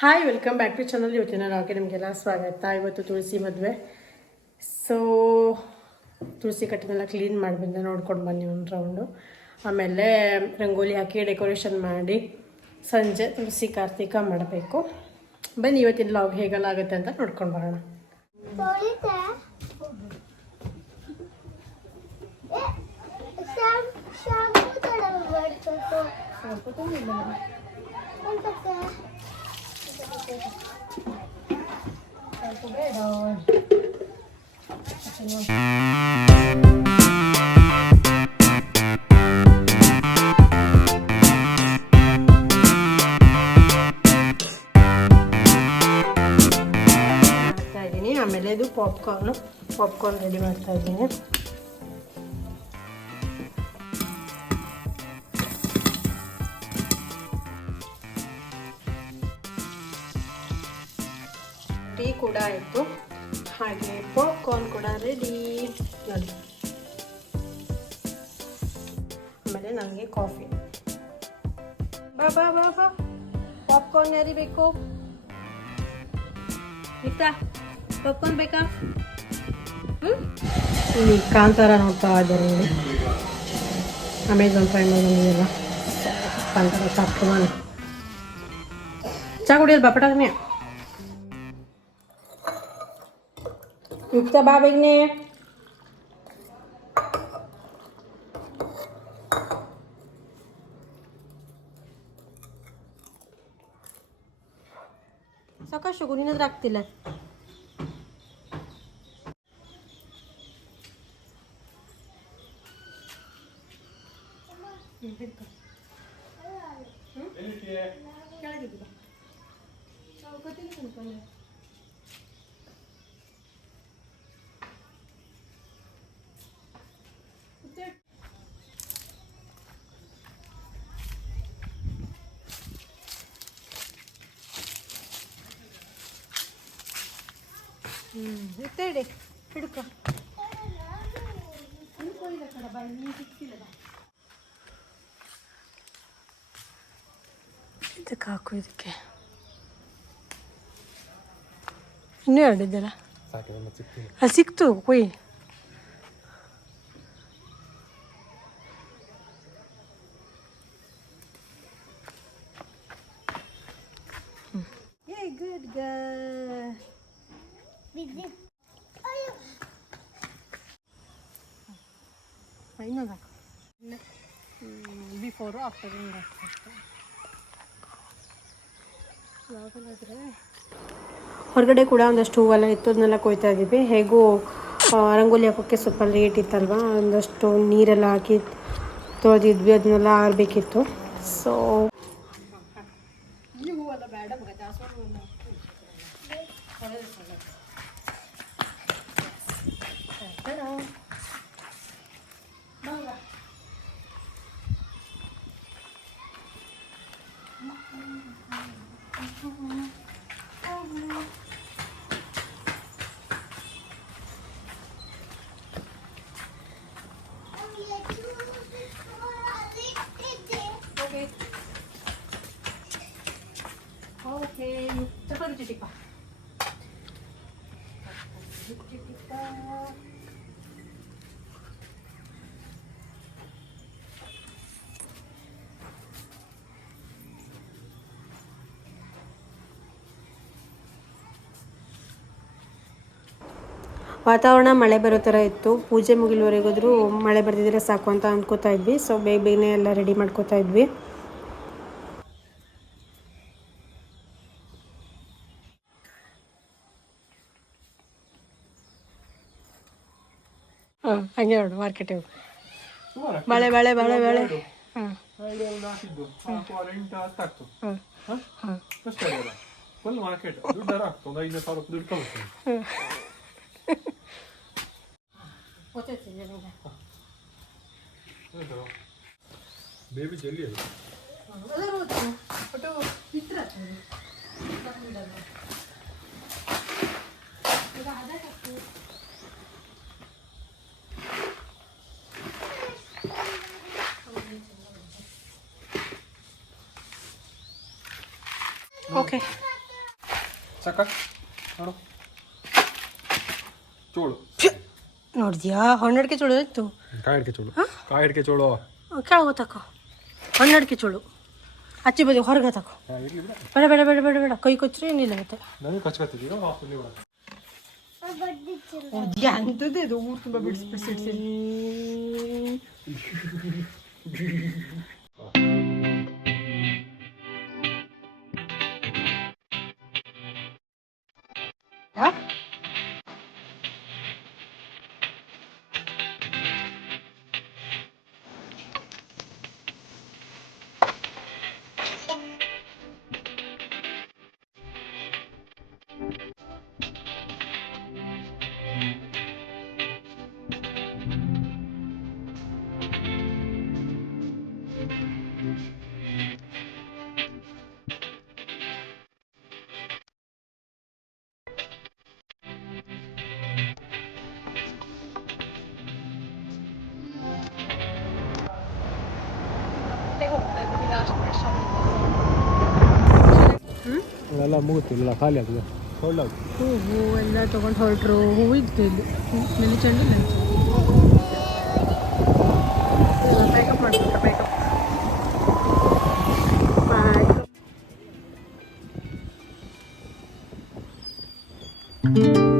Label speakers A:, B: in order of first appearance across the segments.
A: Hi welcome back to channel ಇವತ್ತಿನ ರಾಕೆ ನಿಮಗೆಲ್ಲ ಸ್ವಾಗತ. ಇವತ್ತು ತುಳಸಿ ಮದುವೆ. ಸೊ ತುಳಸಿ ಕಟ್ಟನೆಲ್ಲ ಕ್ಲೀನ್ ಮಾಡಿಬಿಂದ ಬಂದೆ ನೋಡ್ಕೊಂಡು ಬನ್ನಿ ಒಂದು ರೌಂಡು ಆಮೇಲೆ ರಂಗೋಲಿ ಹಾಕಿ ಡೆಕೋರೇಷನ್ ಮಾಡಿ ಸಂಜೆ ತುಳಸಿ ಕಾರ್ತಿಕ ಮಾಡಬೇಕು. ಬನ್ನಿ, ಇವತ್ತಿನ ಲಾಗ್ ಹೇಗೆಲ್ಲ ಆಗುತ್ತೆ ಅಂತ ನೋಡ್ಕೊಂಡು ಬರೋಣ.
B: ತಡಬೇಕು ಎಂತಕ್ಕೆ
A: ಮಾಡ್ತಾ ಇದ್ದೀನಿ ಆಮೇಲೆ ಇದು ಪಾಪ್ಕಾರ್ನು ಪಾಪ್ಕಾರ್ನ್ ರೆಡಿ ಮಾಡ್ತಾ ಇದ್ದೀನಿ ಟೀ ಕೂಡ ಆಯಿತು ಹಾಗೆ ಪಾಪ್ಕಾರ್ನ್ ಕೂಡ ರೆಡಿ ನೋಡಿ. ಆಮೇಲೆ ನನಗೆ ಕಾಫಿ ಬಾ ಬಾ ಬಾ ಬಾ. ಪಾಪ್ಕಾರ್ನ್ ಎರಿಬೇಕು ಬೇಕು ಇತ್ತಾ ಪಾಪ್ಕಾರ್ನ್ ಬೇಕಾ ಇಲ್ಲಿ ಕಾಂತಾರ ನೋಡ್ತಾ ಇದ್ದಾರೆ ಅಮೆಝಾನ್ ಪ್ರೈಮ್ ಕಾಂತಾರ ಸಾಕು ಚಾ ಕುಡಿಯೋದು ಕುಡಿಯಲ್ಲ Yoksa babek ne? सकाळ शगुनीनच राखतील Thank you. ಹ್ಞೂ ಇತ್ತೇಳಿ ಹಿಡ್ಕೊ. ಇದಕ್ಕೆ ಹಾಕು ಇದಕ್ಕೆ. ಇನ್ನೂ ಎರಡಿದ್ದಲ್ಲ ಅಲ್ಲಿ ಸಿಕ್ತು ಕೊಯ್ ಬಿಫೋರು ಆಫ್ಟರ್ ಹೊರಗಡೆ ಕೂಡ ಒಂದಷ್ಟು ಹೂವೆಲ್ಲ ಇತ್ತು ಅದನ್ನೆಲ್ಲ ಕೊಯ್ತಾ ಇದ್ದೀವಿ. ಹೇಗೂ ರಂಗೋಲಿ ಹಾಕೋಕ್ಕೆ ಸ್ವಲ್ಪ ಲೇಟ್ ಇತ್ತಲ್ವ? ಒಂದಷ್ಟು ನೀರೆಲ್ಲ ಹಾಕಿ ತೊಳೆದಿದ್ವಿ ಅದನ್ನೆಲ್ಲ ಆರಬೇಕಿತ್ತು. ಸೊ 오케이. 오케이. 자, 빨리 주실 거. ವಾತಾವರಣ ಮಳೆ ಬರೋ ಥರ ಇತ್ತು. ಪೂಜೆ ಮುಗಿಲುವರೆಗೋದ್ರೂ ಮಳೆ ಬರ್ದಿದ್ರೆ ಸಾಕು ಅಂತ ಅಂದ್ಕೋತಾ ಇದ್ವಿ. ಸೊ ಬೇಗ ಬೇಗನೆ ಎಲ್ಲ ರೆಡಿ ಮಾಡ್ಕೋತಾ ಇದ್ವಿ. ಹಾಂ ಹಂಗೆ ನೋಡು ಮಾರ್ಕೆಟಿಗೆ ಬಾಳೆ ಬಾಳೆ ಬಾಳೆ ಬಾಳೆ ಹಾಂ. ಹಾಂ? ಹಾಂ
C: ಫುಲ್ ಮಾರ್ಕೆಟ್ ದುಡ್ಡಾರ ಒಂದು ಐದು
A: ನೋಡಿದ್ಯಾ? ಹನ್ನೆರಡಕ್ಕೆ ಚೋಳು ಇತ್ತು
C: ಕಾಯಿ ಚೋಳು. ಕಾಯಿ ಚೋಳು.
A: ಕೆಳಗೆ ತಕೋ. ಹನ್ನೆರಡಕ್ಕೆ ಚೋಳು ಆಚೆ ಬದಿ ಹೊರಗೆ ತಕೋ.
C: ಬಿಡ.
A: ಬೇಡ ಬೇಡ ಬೇಡ ಬೇಡ ಕೈ ಕೊಚ್ಚರಿ ಏನಿಲ್ಲ ಮತ್ತೆ ಅಂಥದ್ದೇ ಇದು. ಊರು ತುಂಬ ಬಿಡಿಸಿ ಬಿಡಿಸಿ.
C: ಎಲ್ಲ ಮುಗುತ್ತಿಲ್ಲ ಖಾಲಿ ಕೊಳ್ಳಾಗ
A: ಹೂವು ಎಲ್ಲ ತೊಗೊಂಡು ಹೊರಟ್ರು, ಹೂವು ಇತ್ತು ಇಲ್ಲಿ. ನೆನೆ ಚೆಂಡು ಇಲ್ಲ ಮೇಕಪ್ ಮಾಡ್ತಾರೆ ಮೇಕಪ್ ಎಷ್ಟು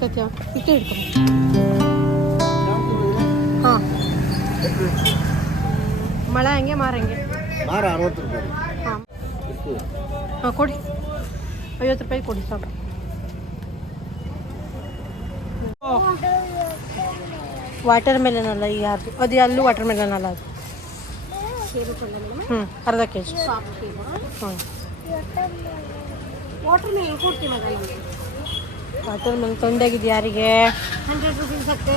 A: ಹಿಡ್ಕತ್ಯ ಇಟ್ಟು ಹಿಡ್ಕೊ ಹಾಂ. ಮಳೆ ಹಂಗೆ? ಮಾರಂಗೆ
C: ಮಾರ ಅರವತ್ತು ರೂಪಾಯಿ.
A: ಹಾಂ. ಹಾಂ ಕೊಡಿ. ಐವತ್ತು ರೂಪಾಯಿ ಕೊಡಿ ಸಾಕು. ವಾಟರ್ ಮೆಲನ್ ಅಲ್ಲ ಈ ಯಾರ್ದು? ಅದು ಅಲ್ಲೂ ವಾಟರ್ ಮೆಲನ್ ಅಲ್ಲ ಅದು. ಹ್ಞೂ ಅರ್ಧ ಕೆ ಜಿ ಹ್ಞೂ
B: ವಾಟರ್ ಮೆಲನ್ ಕೊಡ್ತೀವಿ
A: ವಾಟರ್ ಮೆಲನ್ ತೊಂದಾಗಿದೆ ಯಾರಿಗೆ?
B: ಹಂಡ್ರೆಡ್ ರುಪೀಸ್ ಆಗ್ತದೆ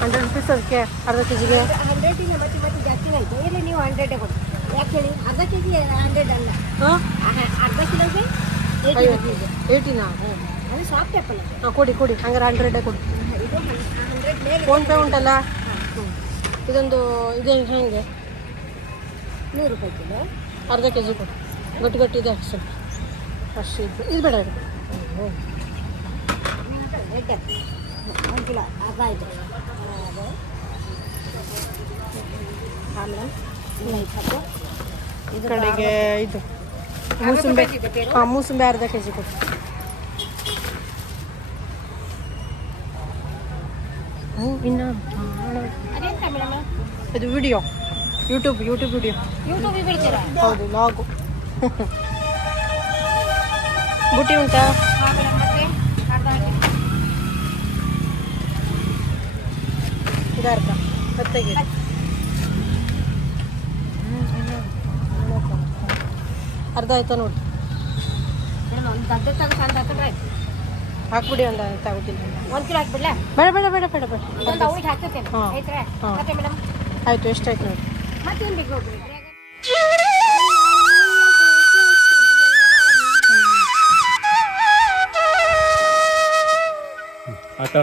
A: ಹಂಡ್ರೆಡ್ ರುಪೀಸ್ ಅದಕ್ಕೆ ಅರ್ಧ ಕೆ ಜಿಗೆ
B: ಹಂಡ್ರೆಡಿನ ಮತ್ತೆ ಮತ್ತೆ ಜಾಸ್ತಿ ಆಯಿತು ಇಲ್ಲ ನೀವು ಹಂಡ್ರೆಡೇ ಕೊಡಿ. ಯಾಕೆ ಹೇಳಿ? ಅರ್ಧ ಕೆ ಜಿ ಹಂಡ್ರೆಡ್ ಅಲ್ಲ.
A: ಹಾಂ?
B: ಅರ್ಧ ಕಿಲೋಗೆ
A: ಏಯ್ಟಿನಾ
B: ಅದು ಸಾಫ್ಟ್ ಆ್ಯಪಲ್
A: ಹಾಂ ಕೊಡಿ ಕೊಡಿ. ಹಂಗಾರೆ ಹಂಡ್ರೆಡೇ ಕೊಡಿ.
B: ಇದು ಹಂಡ್ರೆಡ್ ಮೇಲೆ
A: ಫೋನ್ಪೇ ಉಂಟಲ್ಲ? ಹ್ಞೂ ಇದೊಂದು ಇದು ಹೇಗೆ?
B: ನೂರು ರೂಪಾಯಿ ಕಿಲೋ.
A: ಅರ್ಧ ಕೆ ಜಿ ಕೊಡಿ. ಗಟ್ಟಿ ಗಟ್ಟಿ ಇದೆ ಸ್ವಲ್ಪ ಅಷ್ಟು ಇದು ಇದು ಬೇಡ. ಇದು
B: ರೆಡ್ ಒಂದು ಕಿಲೋ ಅರ್ಧ ಆಯಿತು ಅದು ಆಮೇಲೆ ಇದು ಇಪ್ಪತ್ತು
A: ಈ ಕಡೆಗೆ ಇದು ಮೂಸಂಬೆ ಹಾಂ ಮೂಸಂಬೆ ಅರ್ಧ ಕೆ ಜಿ ಕೊಡಿ. ಹ್ಞೂ ಇನ್ನು
B: ಅದೆಂತ ಮೇಡಮ್
A: ಇದು ವಿಡಿಯೋ ಯೂಟ್ಯೂಬ್ ಯೂಟ್ಯೂಬ್ ವಿಡಿಯೋ
B: ಯೂಟ್ಯೂಬಿಗೆ ಬಿಡ್ತೀರಾ
A: ಹೌದು ಲಾಗು ಬುಟ್ಟಿ ಉಂಟಾ
B: ಹಾಂ ಮೇಡಮ್ ಮತ್ತೆ ಅರ್ಧ ಹಾಕಿ
A: ಇದು ಅರ್ಧ ಹತ್ತಿಗೆ ಅರ್ಧ ಆಯ್ತಾ ನೋಡಿ
B: ಮೇಡಮ್ ಒಂದು ಗಂಟೆ ತಗೋ ಸಣ್ಣ ಹಾಕಿದ್ರೆ ಆಯ್ತು
A: ಹಾಕ್ಬಿಡಿ ಒಂದು ತಗೋತೀನಿ
B: ಒಂದು ಕಿಲೋ ಹಾಕ್ಬಿಡ್ಲಾ
A: ಬೇಡ ಬೇಡ ಬೇಡ ಬೇಡ ಬೇಡ
B: ಒಂದು ಅವ್ರಿಗೆ ಹಾಕ್ತೇನೆ
A: ಹಾಂ.
B: ಆಯ್ತಾ
A: ಹಾಂ.
B: ಮತ್ತೆ ಮೇಡಮ್
A: ಆಯಿತು ಎಷ್ಟಾಯ್ತು ನೋಡಿ
B: ಮತ್ತೇನು ಬೇಕು ಹೋಗ್ರಿ
C: ಆಟ